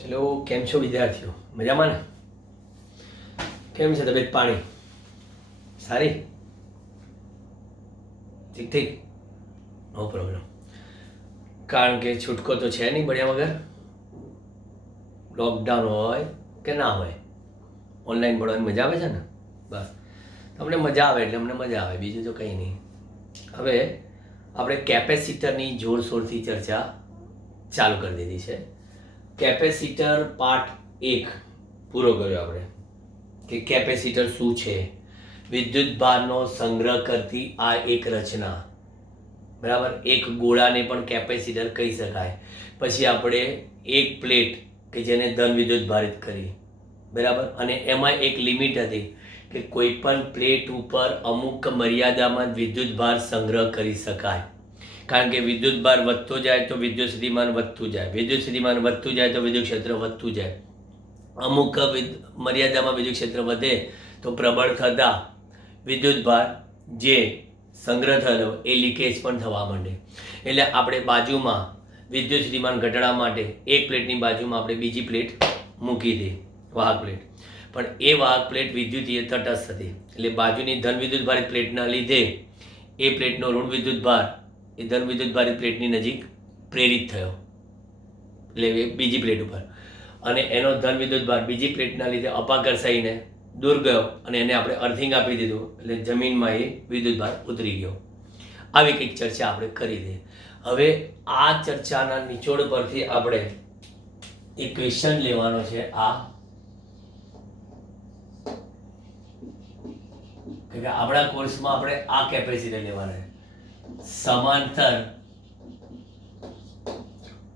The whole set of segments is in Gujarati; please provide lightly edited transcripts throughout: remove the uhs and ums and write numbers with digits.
ચલો, કેમ છો વિદ્યાર્થીઓ? મજામાં ને? કેમ છે તબિયત પાણી? સારી? ઠીક ઠીક, નો પ્રોબ્લેમ. કારણ કે છૂટકો તો છે નહીં ભણ્યા વગર. લોકડાઉન હોય કે ના હોય, ઓનલાઈન ભણવાની મજા આવે છે ને? બસ તમને મજા આવે એટલે અમને મજા આવે, બીજું તો કંઈ નહીં. હવે આપણે કેપેસિટરની જોરશોરથી ચર્ચા ચાલુ કરી દીધી છે. કેપેસિટર પાર્ટ 1 પૂરો કર્યો આપણે કે કેપેસિટર શું છે, વિદ્યુત ભારનો સંગ્રહ કરતી આ એક રચના, બરાબર. એક ગોળાને પણ કેપેસિટર કહી શકાય. પછી આપણે એક પ્લેટ કે જેને ધન વિદ્યુત ભારિત કરી, બરાબર. અને એમાં એક લિમિટ હતી કે કોઈ પણ પ્લેટ ઉપર અમુક મર્યાદામાં વિદ્યુત ભાર સંગ્રહ કરી શકાય. કારણ કે વિદ્યુત ભાર વધતો જાય તો વિદ્યુત સ્થિતિમાન વધતું જાય, વિદ્યુત સ્થિતિમાન વધતું જાય તો વિદ્યુત ક્ષેત્ર વધતું જાય. અમુક મર્યાદામાં વિદ્યુત ક્ષેત્ર વધે તો પ્રબળ થતા વિદ્યુત ભાર જે સંગ્રહ થયેલો એ લીકેજ પણ થવા માંડે. એટલે આપણે બાજુમાં વિદ્યુત સ્થિતિમાન ઘટાડવા માટે એક પ્લેટની બાજુમાં આપણે બીજી પ્લેટ મૂકી દે, વાહક પ્લેટ. પણ એ વાહક પ્લેટ વિદ્યુતીય તટસ્થ હતી, એટલે બાજુની ધન વિદ્યુત ભારિત પ્લેટના લીધે એ પ્લેટનો ઋણ વિદ્યુત ભાર એ ધન વિદ્યુત ભારિત પ્લેટની નજીક પ્રેરિત થયો, એટલે બીજી પ્લેટ ઉપર. અને એનો ધન વિદ્યુત ભાર બીજી પ્લેટના લીધે અપાકર્ષાઈને દૂર ગયો અને એને આપણે અર્થિંગ આપી દીધું, એટલે જમીનમાં એ વિદ્યુત ભાર ઉતરી ગયો. આવી કંઈક ચર્ચા આપણે કરી દઈએ. હવે આ ચર્ચાના નિચોડ પરથી આપણે એક ક્વેશ્ચન લેવાનો છે. કે આપણા કોર્સમાં આપણે આ કેપેસિટર લેવાના છે, સમાંતર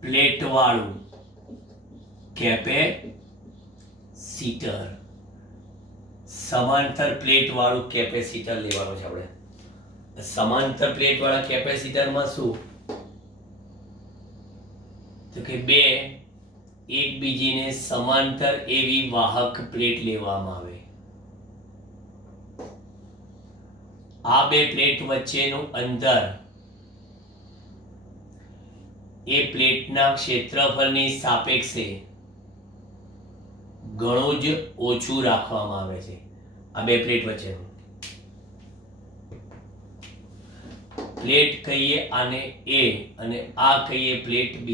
પ્લેટ વાળું કેપેસિટર. સમાંતર પ્લેટ વાળું કેપેસિટર લેવાનું છે આપણે. સમાંતર પ્લેટ વાળા કેપેસિટરમાં શું, તો કે બે એકબીજીને સમાંતર એવી વાહક પ્લેટ લેવામાં આવે. આ બે પ્લેટ વચ્ચેનું અંતર એ પ્લેટના ક્ષેત્રફળની સાપેક્ષે ઘણું જ ઓછું રાખવામાં આવે છે. આ બે પ્લેટ વચ્ચેનું પ્લેટ કહીએ આને A અને આ કહીએ પ્લેટ B.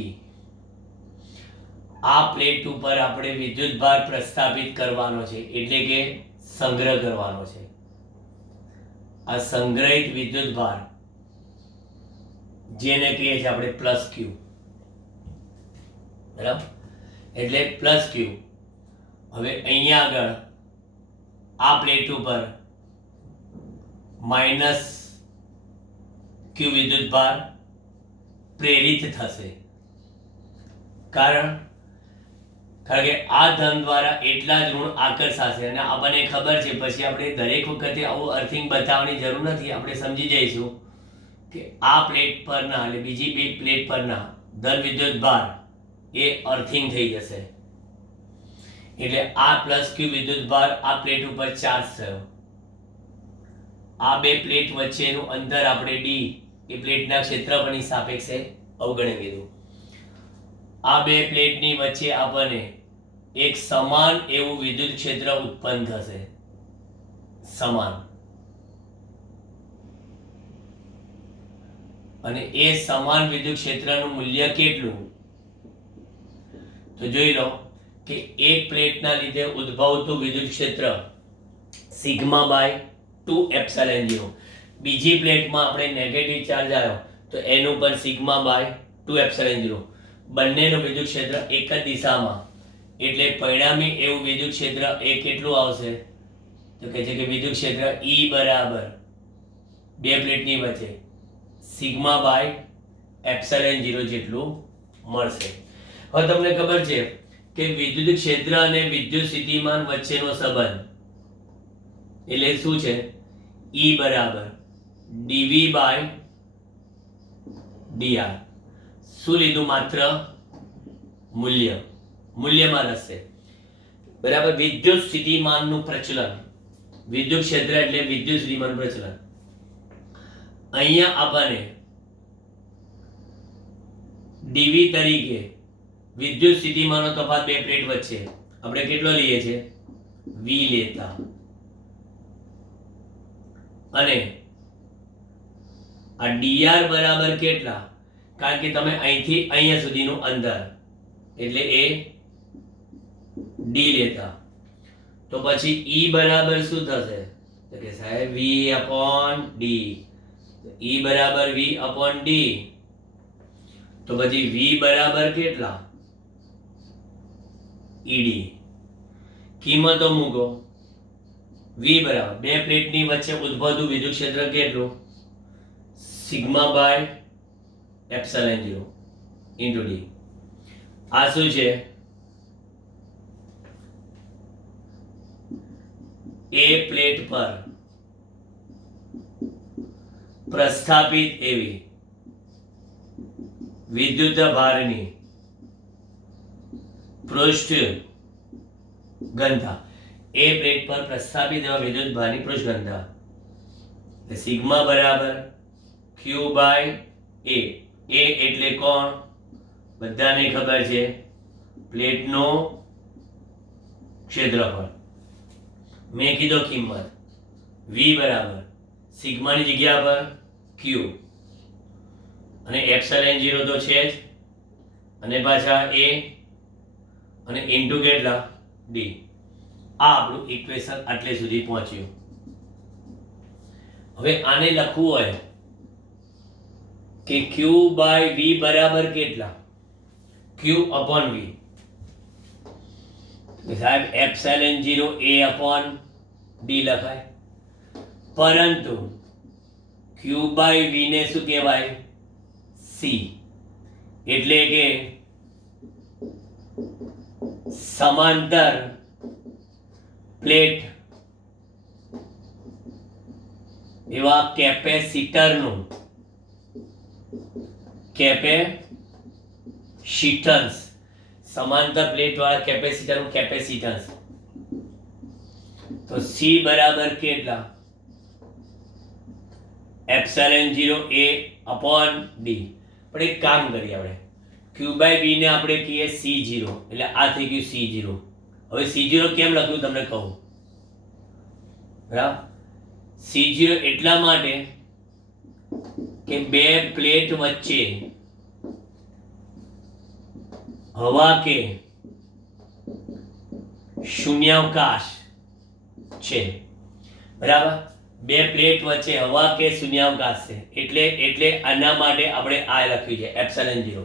આ પ્લેટ ઉપર આપણે વિદ્યુત ભાર પ્રસ્થાપિત કરવાનો છે, એટલે કે સંગ્રહ કરવાનો છે. આ સંગ્રહિત વિદ્યુત ભાર જેને કહીએ છીએ આપણે પ્લસ ક્યુ, બરાબર. એટલે પ્લસ ક્યુ. હવે અહીંયા આગળ આ પ્લેટ ઉપર માઇનસ ક્યુ વિદ્યુત ભાર પ્રેરિત થશે. કારણ કે આ ધન દ્વારા એટલા જ ઋણ આકર્ષાશે. અને આપણને ખબર છે, પછી આપણે દરેક વખતે આવું અર્થિંગ બતાવવાની જરૂર નથી. આપણે સમજી જઈશું કે આ પ્લેટ પરના એટલે બીજી બે પ્લેટ પરના ધન વિદ્યુત ભાર એ અર્થિંગ થઈ જશે. એટલે આ પ્લસ ક્યુ વિદ્યુત ભાર આ પ્લેટ ઉપર ચાર્જ થયો. આ બે પ્લેટ વચ્ચેનું અંતર આપણે ડી એ પ્લેટના ક્ષેત્રફળની સાપેક્ષે અવગણી લીધું. આ બે પ્લેટની વચ્ચે આપણને એક સમાન એવું વિદ્યુત ક્ષેત્ર ઉત્પન્ન થશે. સમાન. અને એ સમાન વિદ્યુત ક્ષેત્રનું મૂલ્ય કેટલું, તો જોઈ લો કે એક પ્લેટના લીધે ઉદ્ભવતું વિદ્યુત ક્ષેત્ર સિગ્મા બાય 2 એપ્સિલોન 0. બીજી પ્લેટમાં આપણે નેગેટિવ ચાર્જ આવ્યો તો એનું પણ સિગ્મા બાય 2 એપ્સિલોન 0. બંનેનું વિદ્યુત ક્ષેત્ર એક જ દિશામાં, એટલે પરિણામી એવું વિદ્યુત ક્ષેત્ર એ કેટલું આવશે, તો કહે છે કે વિદ્યુત ક્ષેત્ર E બરાબર બે પ્લેટની વચ્ચે સિગ્મા બાય એપ્સિલોન 0 જેટલું મળશે. હવે તમને ખબર છે કે વિદ્યુત ક્ષેત્ર અને વિદ્યુત સ્થિતિમાન વચ્ચેનો સંબંધ એટલે શું છે, E બરાબર dV બાય dr. શું લીધું, માત્ર મૂલ્યમાં રહેશે, બરાબર. વિદ્યુત સ્થિતિમાનનું પ્રચલન, વિદ્યુત ક્ષેત્ર એટલે વિદ્યુત સ્થિતિમાન પ્રચલન. અહીંયા આપણને dV તરીકે વિદ્યુત સ્થિતિમાનનો તફાવત બે પ્લેટ વચ્ચે આપણે કેટલો લઈએ છીએ? v લેતા, અને આ dr બરાબર કેટલા? કારણ કે તમે અહીંથી અહીંયા સુધીનું અંતર એટલે એ d લેતા, તો પછી E બરાબર શું થશે? તો કે સાહેબ v upon d, E બરાબર v upon d, તો પછી v બરાબર કેટલા? ed. કિંમતો મૂકો. v બરાબર બે પ્લેટની વચ્ચે ઉદ્ભવતું વિદ્યુત ક્ષેત્ર કેટલું? Sigma by epsilon 0 into d. આ શું છે? એ પ્લેટ પર પ્રસ્થાપિત એવી વિદ્યુત ભારની પૃષ્ઠ ઘનતા, એ પ્લેટ પર પ્રસ્થાપિત એવા વિદ્યુત ભારની પૃષ્ઠ ઘનતા સિગ્મા બરાબર q બાય a. a એટલે કોણ? બધાને ખબર છે, પ્લેટનો ક્ષેત્રફળ. મેં કીધો કિંમત v બરાબર સિગ્માની જગ્યા પર q, અને એપ્સિલોન 0 તો છે જ, અને પાછા a, અને ઇન્ટુ કેટલા? d. આ આપણું ઇક્વેશન આટલે સુધી પહોંચ્યું. હવે આને લખવું હોય કે q બાય v બરાબર કેટલા? q upon v. સાહેબ એપ્સિલોન 0 a અપોન d લખાય, પરંતુ q બાય v ને શું કહેવાય? c. એટલે કે સમાંતર પ્લેટ એવા કેપેસિટરનું કેપેસિટન્સ, સમાંતર પ્લેટ વાળા કેપેસિટરનું કેપેસિટન્સ. તો c બરાબર કેટલા? Epsilon 0 a upon d. પણ એક કામ કરીએ આપણે, q બાય v ને આપણે કહીએ c0, એટલે આ થઈ ગયું c0. હવે c0 કેમ લખ્યું તમને કહું, બરાબર? c0 એટલા માટે કે બે પ્લેટ વચ્ચે હવા કે શૂન્યાવકાશ છે, બરાબર? બે પ્લેટ વચ્ચે હવા કે શૂન્યાવકાશ છે, એટલે આના માટે આપણે આ લખ્યું છે એપ્સિલોન 0.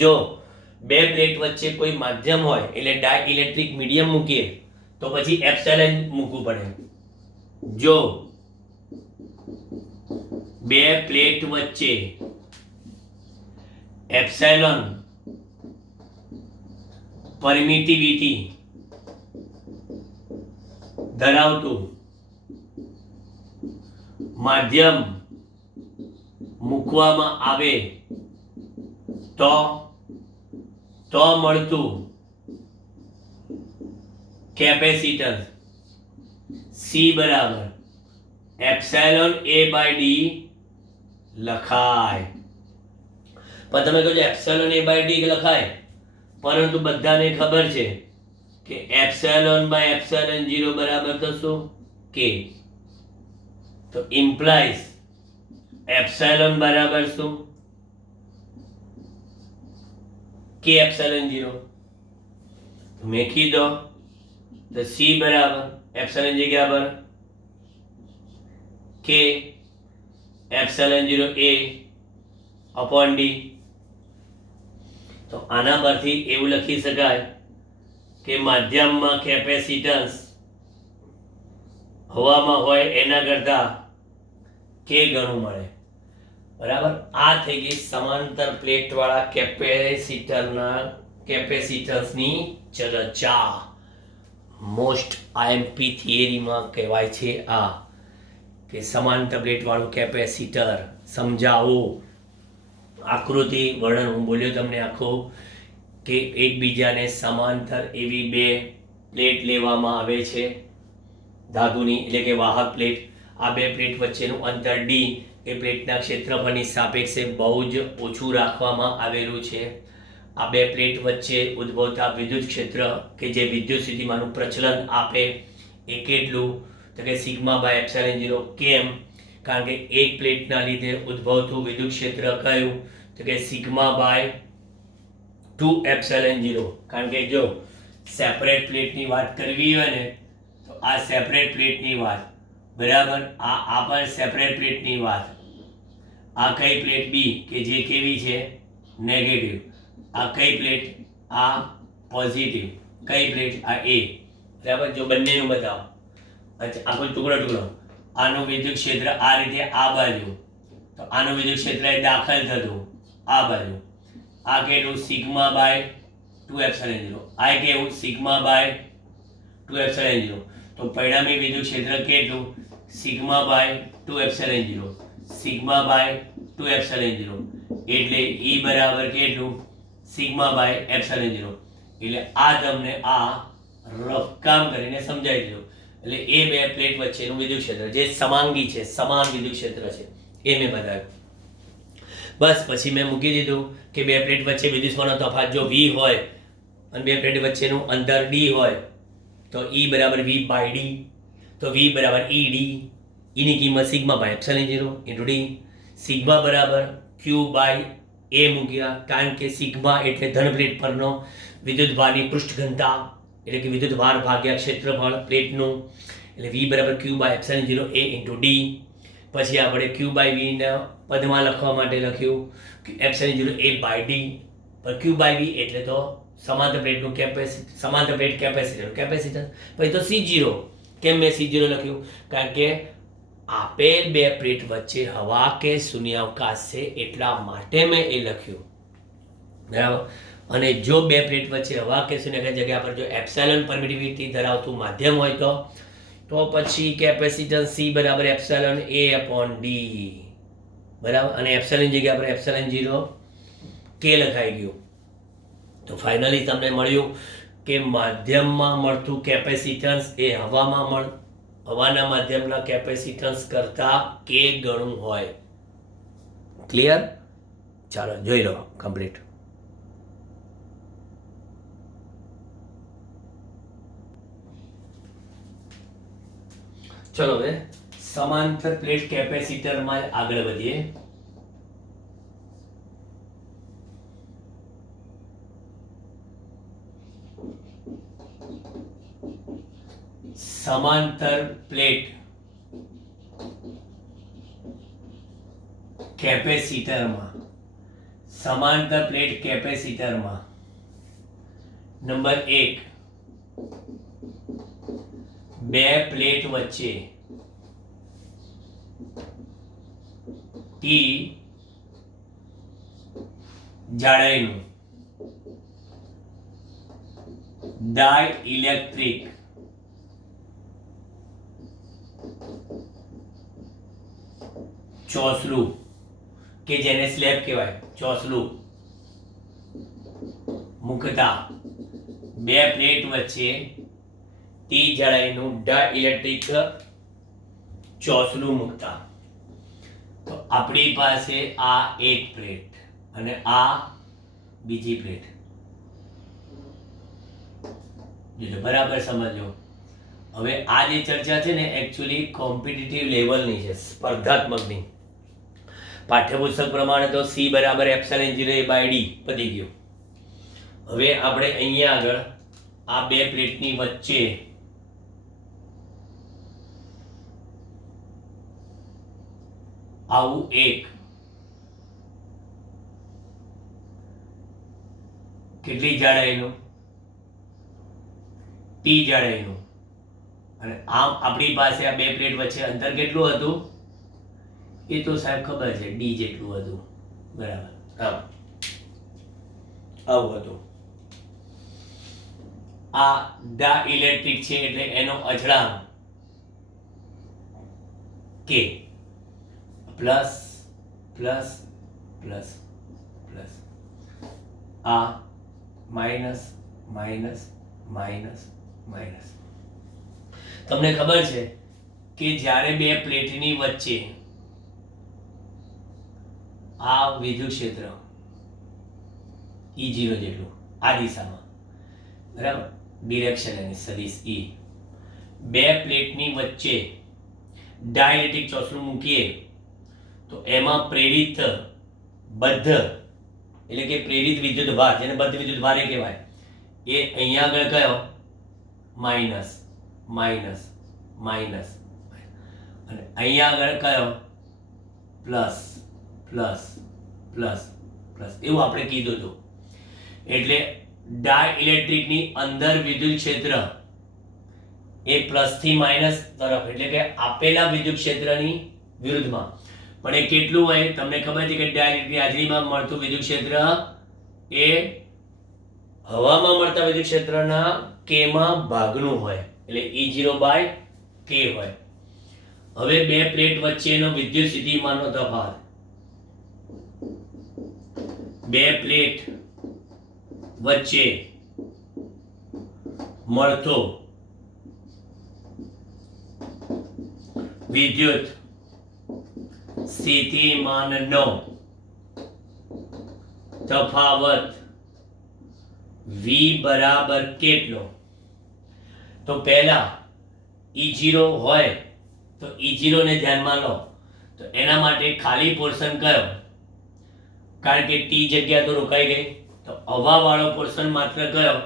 જો બે પ્લેટ વચ્ચે કોઈ માધ્યમ હોય એટલે ડાઇલેક્ટ્રિક મીડિયમ મૂકીએ તો પછી એપ્સિલોન મૂકવું પડે. જો બે પ્લેટ વચ્ચે એપ્સિલોન પરમિટિવિટી ધરાવતું માધ્યમ મૂકવામાં આવે તો મળતું કેપેસિટન્સ c બરાબર એપ્સિલોન a બાય d લખાય. પણ તમે કહો છો એપ્સિલોન a બાય d લખાય, પરંતુ બધાને ખબર છે કે એપ્સિલોન બાય એપ્સિલોન 0 બરાબર તો શું? k. તો ઇમ્પ્લાઇઝ એપ્સિલોન બરાબર શું? k epsilon 0. મેકી દો તો c બરાબર એપ્સિલોન જગ્યા પર k epsilon 0 a upon d. તો આના પરથી એવું લખી શકાય કે માધ્યમમાં કેપેસિટન્સ હવામાં હોય એના કરતા k ગણું મળે, બરાબર? આ થઈ ગઈ સમાંતર પ્લેટ વાળા કેપેસિટન્સની ચર્ચા. મોસ્ટ આઈએમપી થિયરીમાં કહેવાય છે આ કે સમાંતર પ્લેટ વાળું કેપેસિટર સમજાવો. આકૃતિ વર્ણન હું બોલ્યો તમને આખો કે એકબીજાને સમાંતર એવી બે પ્લેટ લેવામાં આવે છે ધાતુની, એટલે કે વાહક પ્લેટ. આ બે પ્લેટ વચ્ચેનું અંતર d એ પ્લેટના ક્ષેત્રફળની સાપેક્ષે બહુ જ ઓછું રાખવામાં આવેલું છે. આ બે પ્લેટ વચ્ચે ઉદ્ભવતા વિદ્યુત ક્ષેત્ર કે જે વિદ્યુત સ્થિતિમાનનું પ્રચલન આપે એ કેટલું, તો કે સિગ્મા બાય એપ્સિલોન 0. કેમ? કારણ કે એક પ્લેટના લીધે ઉદ્ભવતું વિદ્યુત ક્ષેત્ર કયું, તો કે સિગ્મા બાય 2 એપ્સિલોન 0. કારણ કે જો સેપરેટ પ્લેટની વાત કરવી હોય ને તો આ સેપરેટ પ્લેટની વાત, બરાબર, આ પણ સેપરેટ પ્લેટની વાત. આ કઈ પ્લેટ બી કે જે કેવી છે, નેગેટિવ. આ કઈ પ્લેટ, આ પોઝિટિવ. કઈ પ્લેટ, આ એ. બરાબર, જો બંનેનું બતાવો. અચ્છા, આખો ટુકડો આનું વિદ્યુત ક્ષેત્ર આ રીતે આ બાજુ, તો આનું વિદ્યુત ક્ષેત્ર એ દાખલ થતું આ બાજુ. આ કેટલું, સિગ્મા બાય 2 એપ્સિલોન 0. આ કેવું, સિગ્મા બાય 2 એપ્સિલોન 0. તો પરિણામી વિદ્યુત ક્ષેત્ર કેટલું, sigma by 2 epsilon 0. Sigma by 2 epsilon 0 એટલે E બરાબર કેટલું, સિગ્મા બાય એપ્સિલોન 0. એટલે આ તમને આ રફ કામ કરીને સમજાવી દીધું. એટલે એ બે પ્લેટ વચ્ચેનું વિદ્યુત ક્ષેત્ર જે સમાંગી છે, સમાન વિદ્યુત ક્ષેત્ર છે, એ મેં બતાવ્યું. બસ પછી મેં મૂકી દીધું કે બે પ્લેટ વચ્ચે વિદ્યુતમાનનો તફાવત જો V હોય અને બે પ્લેટ વચ્ચેનું અંતર D હોય તો E બરાબર V બાય D. તો V બરાબર ED. E ની કિંમત sigma by epsilon 0 into D. Sigma બરાબર Q બાય A મૂક્યા, કારણ કે સિગ્મા એટલે ધન પ્લેટ પરનો વિદ્યુત ભારની પૃષ્ઠ ઘનતા, એટલે કે વિદ્યુત ભાર ભાગ્યા ક્ષેત્રફળ પ્લેટનું. એટલે V બરાબર Q by epsilon 0 A into D. પછી આપણે Q બાય V ના પદમાં લખવા માટે લખ્યું કે એપ્સિલોન 0 A બાય D. પણ Q બાય V એટલે તો સમાંતર પ્લેટનું સમાંતર પ્લેટ કેપેસિટર. પછી તો C0. કેમ મેં C0 લખ્યું? કારણ કે આપેલ બે પ્લેટ વચ્ચે હવા કે શૂન્યાવકાશ છે એટલા માટે મેં એ લખ્યું, બરાબર. અને જો બે પ્લેટ વચ્ચે હવા કે શૂન્યાવકાશ જગ્યા પર જો એપ્સિલોન પરમિટિવિટી ધરાવતું માધ્યમ હોય તો પછી કેપેસિટન્સ C બરાબર એપ્સિલોન A અપોન D, બરાબર. અને એપ્સિલોન જગ્યા પર એપ્સિલોન 0 K લખાઈ ગયું. તો ફાઇનલી તમને મળ્યું કે માધ્યમમાં મળતું કેપેસિટન્સ એ હવાના માધ્યમના કેપેસિટન્સ કરતા K ગણું હોય. ક્લિયર? ચાલો જોઈ લો કમ્પ્લીટ. ચલો હવે સમાંતર પ્લેટ કેપેસિટરમાં આગળ વધીએ. સમાંતર પ્લેટ કેપેસિટરમાં નંબર 1, બે પ્લેટ વચ્ચે T જાડાઈનું ડાઇલેક્ટ્રિક ચોસલું કે જેને સ્લેબ કહેવાય, ચોસલું મૂકતા, બે પ્લેટ વચ્ચે T જાડાઈનું ડાઇલેક્ટ્રિક ચોસલું મૂકતા, તો આપણી પાસે આ એક પ્લેટ અને આ બીજી પ્લેટ. બરાબર સમજો. હવે આ જે ચર્ચા છે ને એકચ્યુઅલી કોમ્પિટિટિવ લેવલની છે, સ્પર્ધાત્મકની. પાઠ્યપુસ્તક પ્રમાણે તો C બરાબર એપ્સિલોન 0 A બાય D પતી ગયું. હવે આપણે અહીંયા આગળ આ બે પ્લેટની વચ્ચે આવું એક કેટલી જાડાઈનું, T જાડાઈનું, અને આમ આપણી પાસે આ બે પ્લેટ વચ્ચે અંતર કેટલું હતું એ તો સાહેબ ખબર છે, D જેટલું હતું, બરાબર. આવું હતું. આ ડાઇલેક્ટ્રિક છે એટલે એનો અચળાંક K plus plus plus plus, આ માઇનસ માઇનસ માઇનસ માઇનસ. તમને ખબર છે કે જ્યારે બે પ્લેટની વચ્ચે આ વિદ્યુત ક્ષેત્ર E0 જેટલું આ દિશામાં, બરાબર, ડિરેક્શન એની સદિશ E. બે પ્લેટની વચ્ચે ડાઇલેક્ટ્રિક ચોસલું મૂકીએ તો એમાં પ્રેરિત બદ્ધ એટલે કે પ્રેરિત વિદ્યુત ભાર, જેને બદ્ધ વિદ્યુત ભાર કહેવાય, એ અહીંયા આગળ કયો? માઇનસ માઇનસ માઇનસ, અને અહીંયા આગળ કયો? પ્લસ પ્લસ પ્લસ પ્લસ, એવું આપણે કીધું હતું. એટલે ડાઇલેક્ટ્રિકની અંદર વિદ્યુત ક્ષેત્ર એ પ્લસ થી માઇનસ તરફ, એટલે કે આપેલા વિદ્યુત ક્ષેત્રની વિરુદ્ધમાં. પણ એ કેટલું હોય તમને ખબર છે કે ડાઇલેક્ટ્રિકની હાજરીમાં મળતું વિદ્યુત ક્ષેત્ર એ હવામાં મળતા વિદ્યુત ક્ષેત્રના k માં ભાગનું હોય, એટલે E0/k હોય. હવે બે પ્લેટ વચ્ચેનો વિદ્યુત સ્થિતિમાનનો તફાવત, બે પ્લેટ વચ્ચે મળતો વિદ્યુત સ્થિતિમાનનો તફાવત V બરાબર કેટલો? તો પહેલા E0 હોય તો E0 ને ધ્યાનમાં લો, તો એના માટે ખાલી પોર્શન કયો? કારણ કે T જગ્યા તો રોકાઈ ગઈ, તો હવાવાળો પોર્શન માત્ર કયો?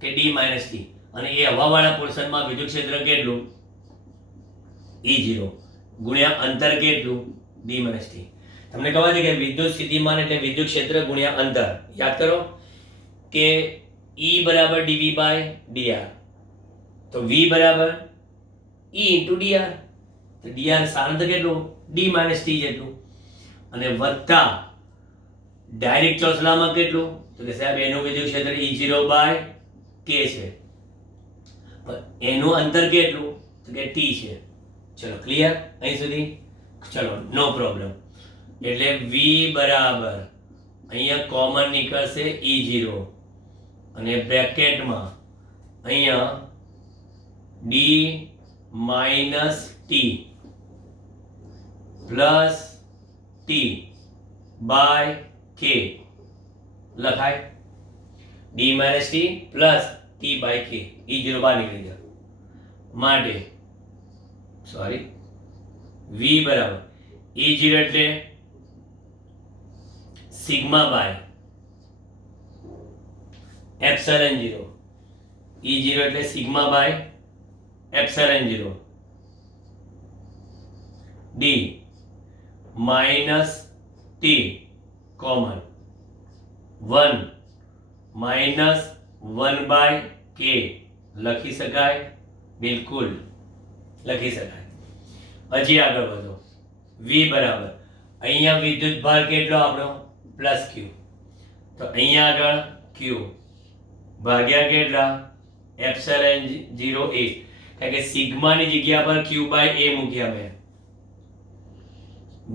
કે D - T, અને એ હવાવાળા પોર્શનમાં વિદ્યુત ક્ષેત્ર કેટલું? E0 ગુણ્યા અંતર કેટલું? D - T. તમને ખબર છે કે વિદ્યુત સ્થિતિમાન એટલે વિદ્યુત ક્ષેત્ર ગુણ્યા અંતર. યાદ કરો કે E બરાબર dV/dr, તો V બરાબર E * dr, તો dr સાંદ્ર કેટલું? D - T જેટલું, અને વત્તા ડાયરેક્ટ ચોસલામાં કેટલું? તો કે સાહેબ એનું વિદ્યુત ક્ષેત્ર E0/k છે, પણ એનું અંતર કેટલું? તો કે T છે. ચલો ક્લિયર અહીં સુધી? ચલો નો પ્રોબ્લેમ. એટલે V બરાબર અહીંયા કોમન નીકળશે E0, અને બ્રેકેટમાં અહીંયા D - T પ્લસ T/k લખાય. D - T plus T/k, E0 બહાર નીકળી જાય. માટે સોરી, V બરાબર E0 એટલે સિગ્મા/ε0, E0 એટલે સિગ્મા/ε0, D - T કોમન 1 - 1/k લખી શકાય, બિલકુલ લખી શકાય. હજી આગળ વધો. V બરાબર અહીંયા વિદ્યુત ભાર કેટલો આપણો? +q, તો અહીંયા આગળ q ભાગ્યા કેટલા? ε0a, કારણ કે સિગ્માની જગ્યા પર q/a મૂક્યા મેં,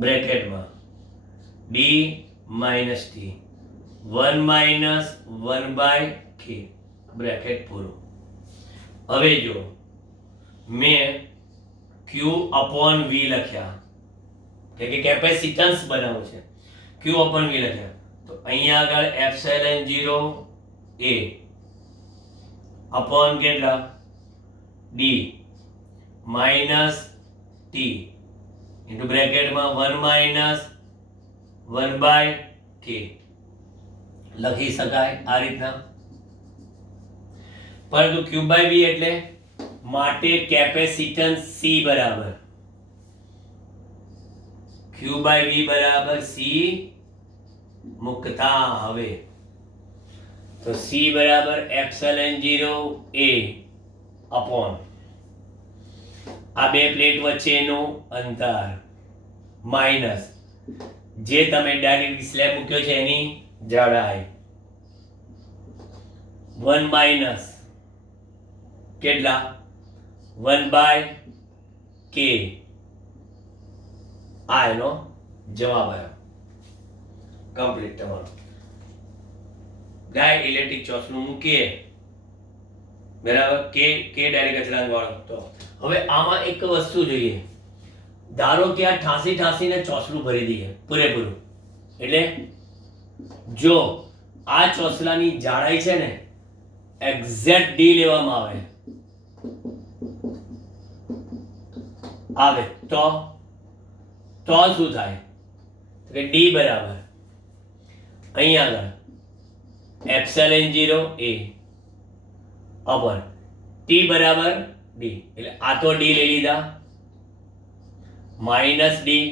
બ્રેકેટમાં D - T 1 - 1/k, બ્રેકેટ પૂરું. હવે જો મેં Q/V લખ્યા, કે કેપેસિટન્સ બનાવવું છે, Q/V લખ્યા, તો અહીંયા આગળ ε0a અપોન કેટલા? D - T ઇન્ટુ બ્રેકેટમાં 1 - 1/k લખી શકાય આ રીતના. પરંતુ Q/V એટલે માટે કેપેસિટન્સ C બરાબર Q/V બરાબર C મુકતા. હવે તો C બરાબર ε0a અપોન આ બે પ્લેટ વચ્ચેનું અંતર માઇનસ જે તમે ડાયરેક્ટ સ્લેબ મૂક્યો છે એની જાડાઈ 1 માઇનસ કેટલા? 1/k. આ એનો જવાબ આવ્યો. કમ્પ્લીટ તમારો. ડાઇલેક્ટ્રિક ચોસલું મૂકીએ, બરાબર, કે ડાયરેક્ટ અચળાંક વાળો. તો હવે આમાં એક વસ્તુ જોઈએ. ધારો કે આ ઠાંસીને ચોસલું ભરી દઈએ પૂરેપૂરું, એટલે જો આ ચોસલાની જાડાઈ છે ને એક્ઝેક્ટ ડી લેવામાં આવે તો શું થાય કે ડી બરાબર અહીં આગળ એપ્સિલોન 0 a અપર ટી બરાબર ડી, એટલે આ તો ડી લઈ લીધા માઇનસ ડી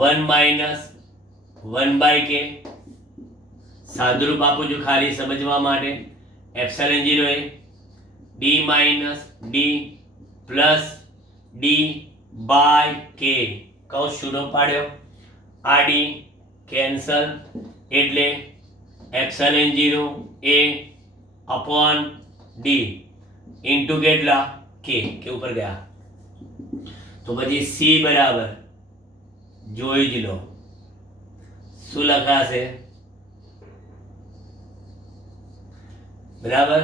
1 માઇનસ 1 બાય કે સાદુરૂપ આપું છું ખાલી સમજવા માટે epsilon 0 a D minus D plus D by કે કૌંસ શૂન્ય પાડ્યો આ ડી કેન્સલ એટલે epsilon 0 a upon D into કેટલા કે ઉપર ગયા તો પછી સી બરાબર જોઈ જ લો શું લખાશે બરાબર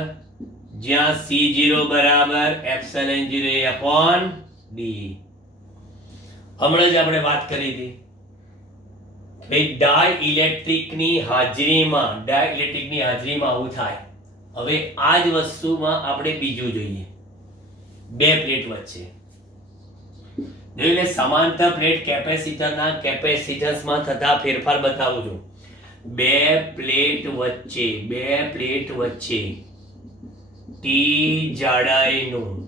જ્યાં C0 બરાબર એપ્સિલોન 0 a अपॉन ડી હમણાં જ આપણે વાત કરી હતી ભાઈ ડાઇલેક્ટ્રિકની હાજરીમાં આવું થાય. હવે આ જ વસ્તુમાં આપણે બીજું જોઈએ બે પ્લેટ વચ્ચે એટલે સમાંતર પ્લેટ કેપેસિટરના કેપેસિટન્સમાં થતા ફેરફાર બતાવું છું. બે પ્લેટ વચ્ચે ટી જાડાઈનું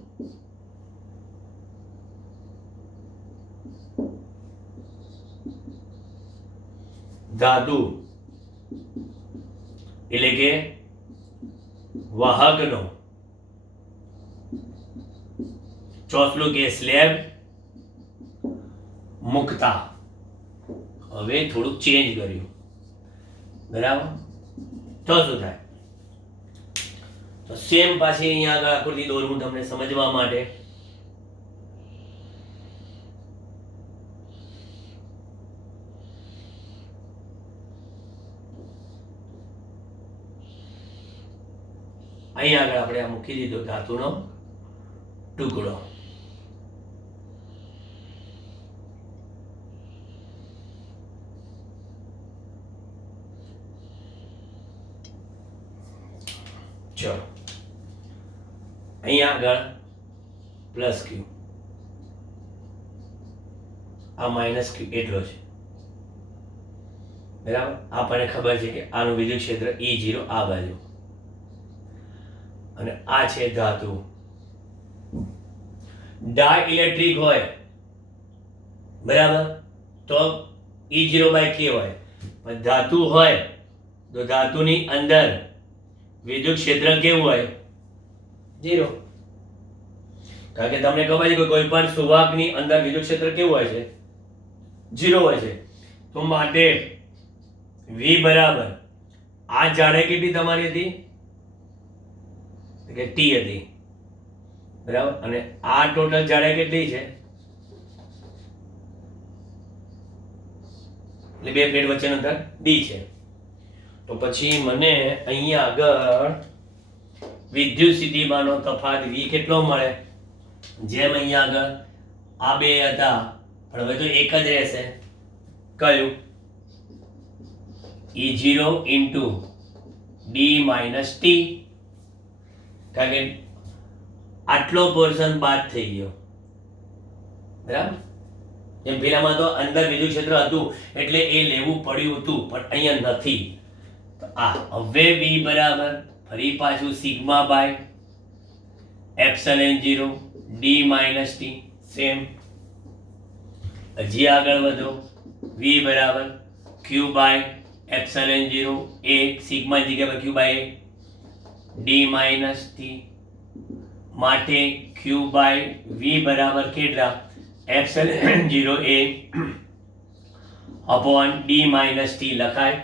ધાતુ એટલે કે વાહકનો ચોસલું કે સ્લેબ મુકતા હવે થોડુંક ચેન્જ કર્યું બરાબર તો શું થાય તો સેમ પાછી અહીંયા આગળ આકૃતિ દોરું તમને સમજવા માટે અહીં આગળ આપણે આ મૂકી દીધો ધાતુનો ટુકડો ચલો અહીં આગળ પ્લસ ક્યુ આ માઇનસ ક્યુ એટલો છે બરાબર આપણને ખબર છે કે આનું વિદ્યુત ક્ષેત્ર E0 આ બાજુ અને આ છે ધાતુ ડાઇલેક્ટ્રિક હોય બરાબર તો E0 બાય k હોય પણ ધાતુ હોય તો ધાતુની અંદર વિદ્યુત ક્ષેત્ર કેવું હોય 0 કારણ કે તમને ખબર છે કે કોઈ પણ સુવાહકની અંદર વિદ્યુત ક્ષેત્ર કેવું હોય છે 0 હોય છે તો માટે V બરાબર આ જાડાઈ કેટલી તમારી હતી કે ટી હતી બરાબર અને આ ટોટલ જાડાઈ કેટલી છે એટલે બે પ્લેટ વચ્ચેનું અંતર ડી છે તો પછી મને અહીંયા આગળ વિદ્યુત સ્થિતિમાનનો તફાવત V કેટલો મળે જેમ અહીંયા આગળ આ બે હતા પણ હવે તો એક જ રહેશે કયું E0 into D minus T કારણ કે આટલો પોર્શન બાદ થઈ ગયો બરાબર એમ પેલામાં તો અંદર વિદ્યુત ક્ષેત્ર હતું એટલે એ લેવું પડ્યું હતું પણ અહીંયા નથી તો આ હવે V બરાબર ફરી પાછું sigma by epsilon 0 D minus T same હજી આગળ વધો V બરાબર Q by epsilon 0 a sigma જગ્યા પર Q by D minus T માટે Q બાય V બરાબર કેટલા epsilon 0 a upon D minus T લખાય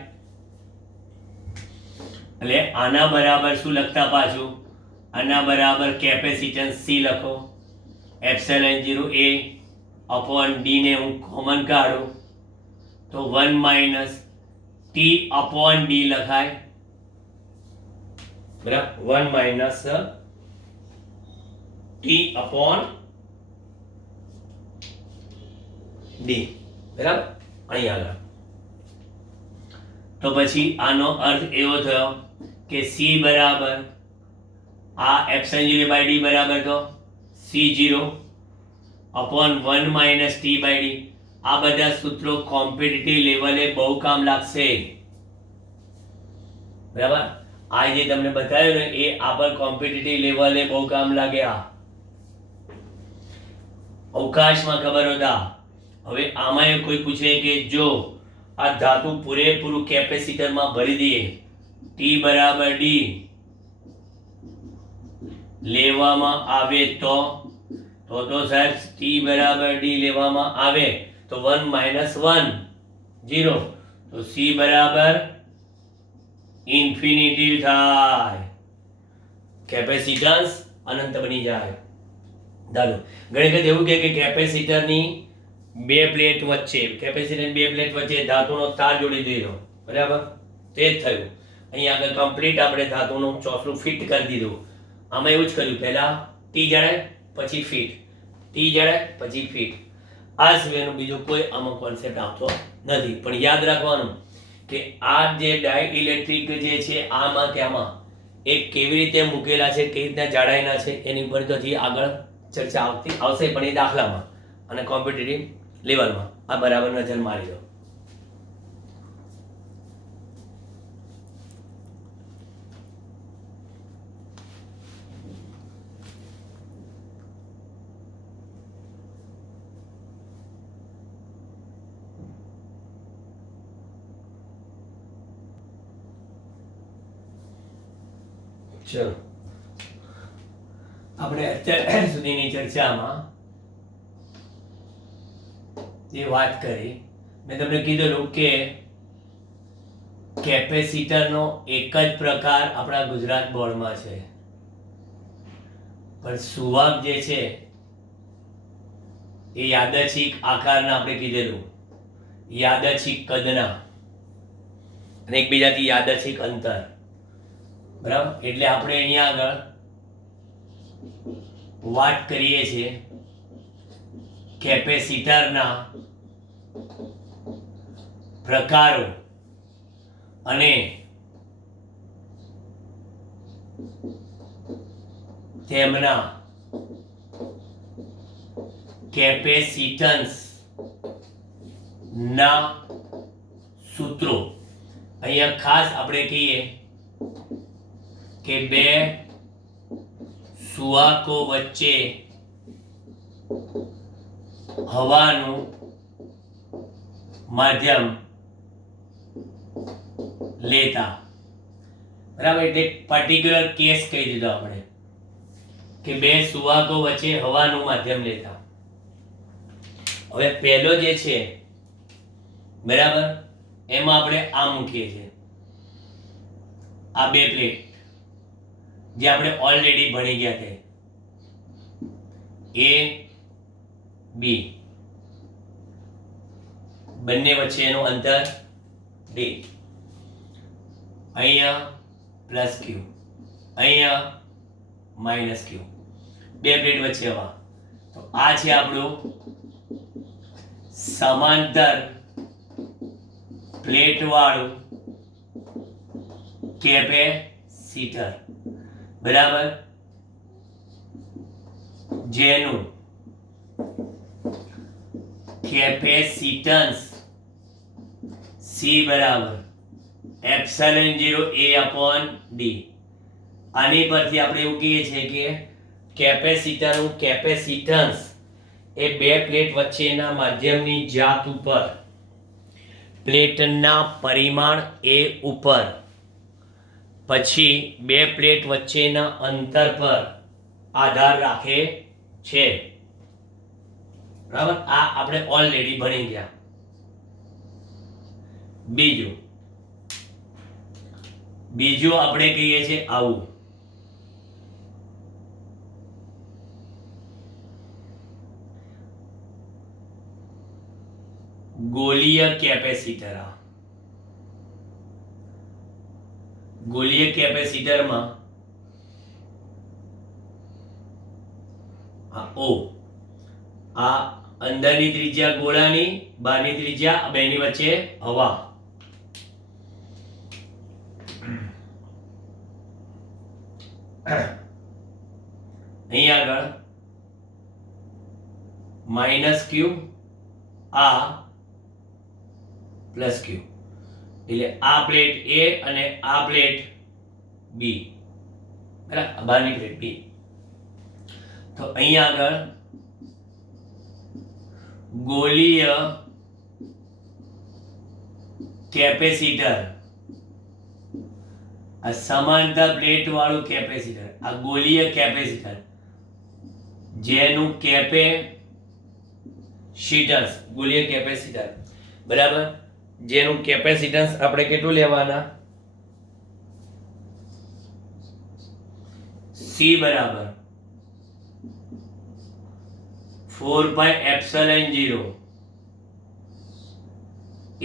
એટલે આના બરાબર શું લખતા પાછું આના બરાબર કેપેસિટન્સ C લખો એપ્સિલોન 0 a upon D ને હું કોમન કાઢું તો 1 minus T upon D લખાય બરાબર 1 minus T upon D બરાબર અહીં આગળ તો પછી આનો અર્થ એવો થયો કે સી બરાબર આ એપ્સિલન 0 બાય ડી બરાબર તો C0 upon 1 minus T by D. આ બધા સૂત્રો કોમ્પિટિટિવ લેવલે બહુ કામ લાગશે. બરાબર, આ જે તમને બતાવ્યું ને એ આપણ કોમ્પિટિટિવ લેવલે બહુ કામ લાગ્યા. અવકાશમાં ખબર હતા. હવે આમાં કોઈ પૂછે કે જો આ ધાતુ પૂરેપૂરું કેપેસિટરમાં ભરી દઈએ, ટી બરાબર ડી લેવામાં આવે તો સાહેબ ટી બરાબર ડી લેવામાં આવે તો 1 માઇનસ 1 0, તો સી બરાબર ઇન્ફિનિટી થાય, કેપેસિટન્સ અનંત બની જાય. ચાલો, ઘણી વખત એવું કે કેપેસિટરની બે પ્લેટ વચ્ચે ધાતુનો તાર જોડી દીધો. બરાબર, તે જ થયું. અહીંયા આગળ કમ્પ્લીટ આપણે ધાતુનું ચોસલું ફિટ કરી દીધું. આમાં એવું જ કર્યું, પહેલા ટી જડાય પછી ફિટ, ટી જડાય પછી ફિટ. આ સિવાયનો બીજો કોઈ આમાં કોન્સેપ્ટ આવતો નથી. પણ યાદ રાખવાનું કે આ જે ડાઇઇલેક્ટ્રિક જે છે આમાં ત્યાંમાં એ કેવી રીતે મૂકેલા છે, કેવી રીતના જાડાઈના છે, એની ઉપર તો હજી આગળ ચર્ચા આવશે, પણ એ દાખલામાં અને કોમ્પિટિટિવ લેવલમાં આ બરાબર નજર મારી દો. ચલો, આપણે અત્યાર સુધીની ચર્ચામાં જે વાત કરી, મેં તમને કીધેલું કે કેપેસિટરનો એક જ પ્રકાર આપણા ગુજરાત બોર્ડમાં છે, પણ સુવાહક જે છે એ યાદચ્છિક આકારના આપણે કીધેલું, યાદચ્છિક કદના અને એકબીજાથી યાદચ્છિક અંતર. બરાબર, એટલે આપણે અહીંયા આગળ વાત કરીએ છીએ કેપેસિટરના પ્રકારો અને તેમના કેપેસિટન્સ ના સૂત્રો. અહીંયા ખાસ આપણે કહીએ કે બે સુવાહકો વચ્ચે હવાનું માધ્યમ લેતા. બરાબર, એટલે પર્ટિક્યુલર કેસ કહી દીધો આપણે કે બે સુવાહકો વચ્ચે હવાનું માધ્યમ લેતા. હવે પહેલો જે છે, બરાબર, એમાં આપણે આ મૂકીએ છીએ, આ બે પ્લેટ જે આપણે ઓલરેડી ભણી ગયા છે, એ બી, બંને વચ્ચેનું અંતર ડી. અહીંયા પ્લસ ક્યુ, અહીંયા માઇનસ ક્યુ, બે પ્લેટ વચ્ચે હવા. તો આ છે આપણું સમાંતર પ્લેટ વાળું કેપેસિટર. બરાબર, જેનું કેપેસિટન્સ સી બરાબર એપ્સિલન 0 A અપોન ડી. આની પરથી આપણે એવું કહીએ છીએ કે કેપેસિટરનું કેપેસિટન્સ એ બે પ્લેટ વચ્ચેના માધ્યમની જાત ઉપર, પ્લેટના પરિમાણ એ ઉપર, પછી બે પ્લેટ વચ્ચેના અંતર પર આધાર રાખે છે. બરાબર, આ આપણે ઓલરેડી ભણી ગયા. બીજું આપણે કહીએ છીએ આવું, ગોલીય કેપેસિટર. ગોલીય કેપેસિટરમાં આ O, આ અંદરની ત્રિજ્યા ગોળાની, બહારની ત્રિજ્યા, બેની વચ્ચે હવા. અહીં આગળ માઇનસ ક્યુ આ પ્લસ ક્યુ, એટલે આ પ્લેટ એ અને આ પ્લેટ બી, બરાબર, બહારની પ્લેટ બી. તો અહીં આગળ ગોળીય કેપેસિટર, આ સમાંતર પ્લેટ વાળું કેપેસિટર, આ ગોળીય કેપેસિટર જેનું કેપેસિટન્સ, ગોળીય કેપેસિટર, બરાબર, જેનું કેપેસિટન્સ આપણે કેટલું લેવાના, C બરાબર 4 પાઈ epsilon 0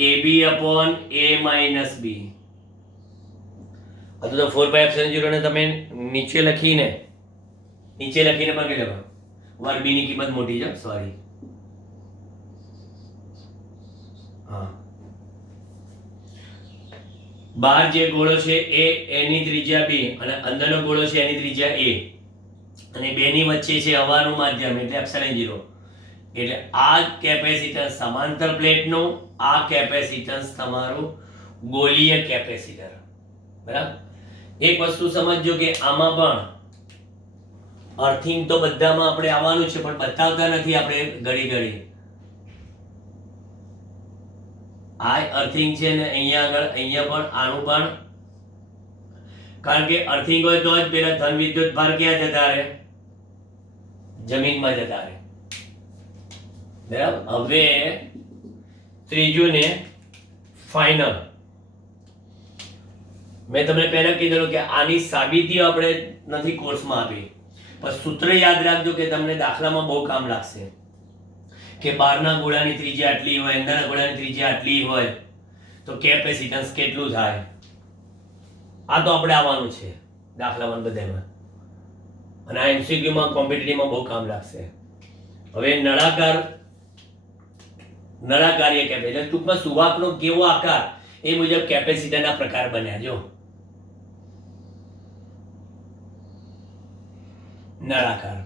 AB upon A minus B. તો 4 પાઈ એપ્સિલોન 0 ને તમે નીચે લખીને પણ કહી લેવા વાર B ની કિંમત મોટી છે, સોરી, હા, બહાર જે ગોળો છે એ એની ત્રિજ્યા B અને અંદરનો ગોળો છે એની ત્રિજ્યા A અને બેની વચ્ચે છે હવાનું માધ્યમ એટલે એપ્સિલોન 0. એટલે આ કેપેસિટન્સ સમાંતર પ્લેટનું, આ કેપેસિટન્સ તમારું ગોળીય કેપેસિટર, બરાબર. એક વસ્તુ સમજજો કે આમાં પણ અર્થિંગ તો બધામાં આપણે આવવાનું છે પણ બતાવતા નથી આપણે ઘડી ઘડી. આ અર્થિંગ છે ને અહીંયા આગળ અહીંયા પણ આનું પણ, કારણ કે અર્થિંગ હોય તો જ પેલા ધન વિદ્યુત ભાર ક્યાં જતા રહે, જમીનમાં જતા રહે, બરાબર. હવે ત્રીજું ને ફાઇનલ, મેં તમને પહેલા કીધેલું કે આની સાબિતીઓ આપણે નથી કોર્સમાં આપી, પણ સૂત્ર યાદ રાખજો કે તમને દાખલામાં બહુ કામ લાગશે. કે બહારના ગોળાની ત્રિજ્યા આટલી હોય, અંદરના ગોળાની ત્રિજ્યા આટલી હોય તો કેપેસિટન્સ કેટલું થાય, આ તો આપણે આવવાનું છે દાખલામાં બધામાં, અને આ એમસીક્યુમાં કોમ્પિટિટિવમાં બહુ કામ લાગશે. હવે નળાકારીય કેપેસિટર, ટૂંકમાં સુવાકનો કેવો આકાર એ મુજબ કેપેસિટરના પ્રકાર બન્યા. જો નળાકાર,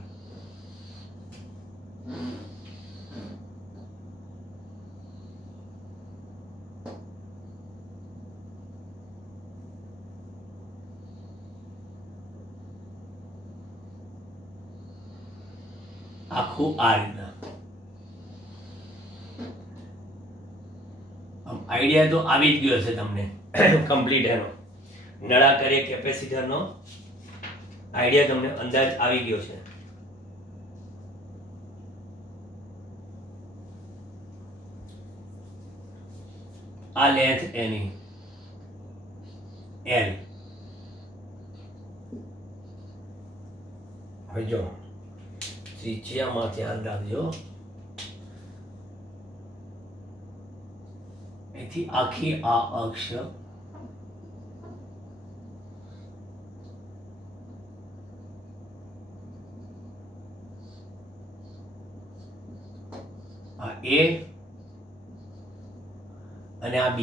આખું આ રીતના. આઈડિયા તો આવી જ ગયો છે તમને કમ્પ્લીટ એનો, નળાકારીય કેપેસિટરનો આઈડિયા તમને અંદાજ આવી ગયો છે. આ લેન્થ એની L. હવે જો ત્રિજ્યામાં ધ્યાન રાખજો, એથી આખી આ અક્ષ આ A અને આ B,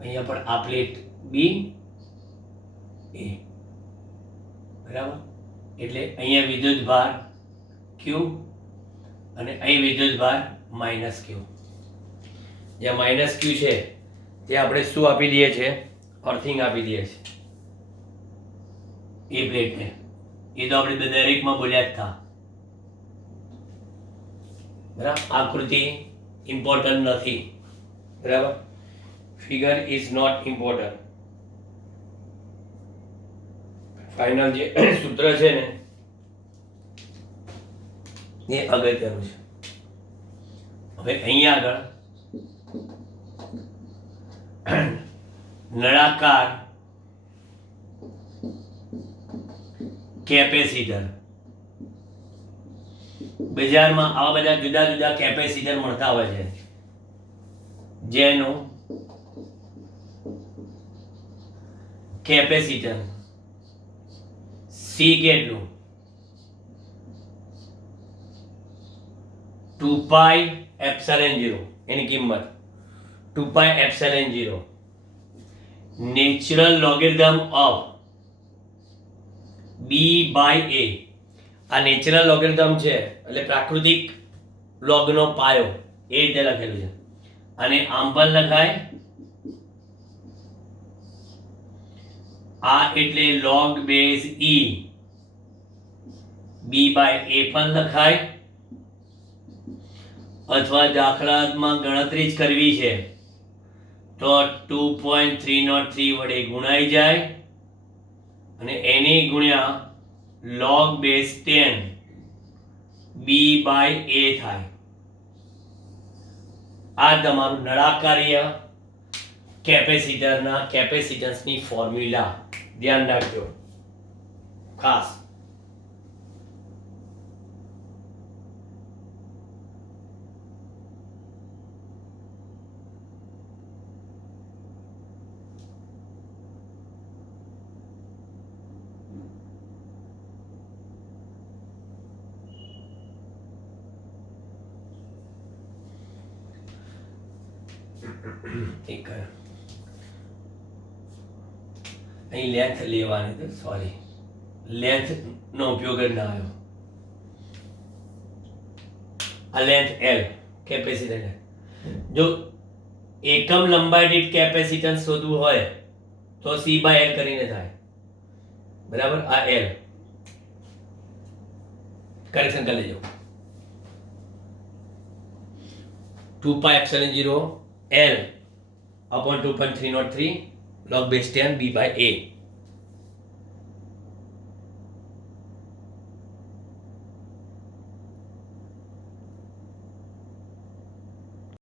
અહીંયા પણ આ પ્લેટ B A, બરાબર. એટલે અહીંયા વિદ્યુત ભાર Q અને અહીં વિદ્યુત ભાર માઇનસ Q. જ્યાં માઇનસ Q છે તે આપણે શું આપી દઈએ છીએ, અર્થિંગ આપી દઈએ છીએ એ પ્લેટને. એ તો આપણે દરેકમાં બોલ્યા જ હતા, બરાબર. આકૃતિ ઇમ્પોર્ટન્ટ નથી, બરાબર, figure is not important. Final જે સૂત્ર છે ને એ અગત્યનું છે. હવે અહીંયા આગળ નળાકાર કેપેસિટર, બજારમાં આવા બધા જુદા જુદા કેપેસિટર મળતા હોય છે જેનું કેપેસિટર C કેટલું, 2 પાઈ એપ્સિલોન 0, એની કિંમત 2 pi epsilon 0 natural logarithm of b by a. આ નેચરલ લોગેરિધમ છે એટલે પ્રાકૃતિક લોગનો પાયો એ રીતે લખેલું છે. અને આમ પણ લખાય, આ એટલે log base e, b by a પણ લખાય, અથવા દાખલામાં ગણતરી જ કરવી છે તો 2.303 વડે ગુણાઈ જાય અને એની ગુણ્યા log base 10 b by a થાય. આ તમારું નળાકારીય કેપેસિટરના કેપેસિટન્સની ફોર્મ્યુલા ધ્યાન રાખજો ખાસ. એક અહીં લેન્થ લેવાની તો સોરી લેન્થ નો ઉપયોગ જ ના આવ્યો. આ લેન્થ L કેપેસિટર. જો એકમ લંબાઈ દીઠ કેપેસિટન્સ શોધવું હોય તો C બાય L કરીને થાય. બરાબર. આ L કરેક્શન કરી લેજો. 2 pi epsilon 0 L upon 2.303 log base 10 b by a.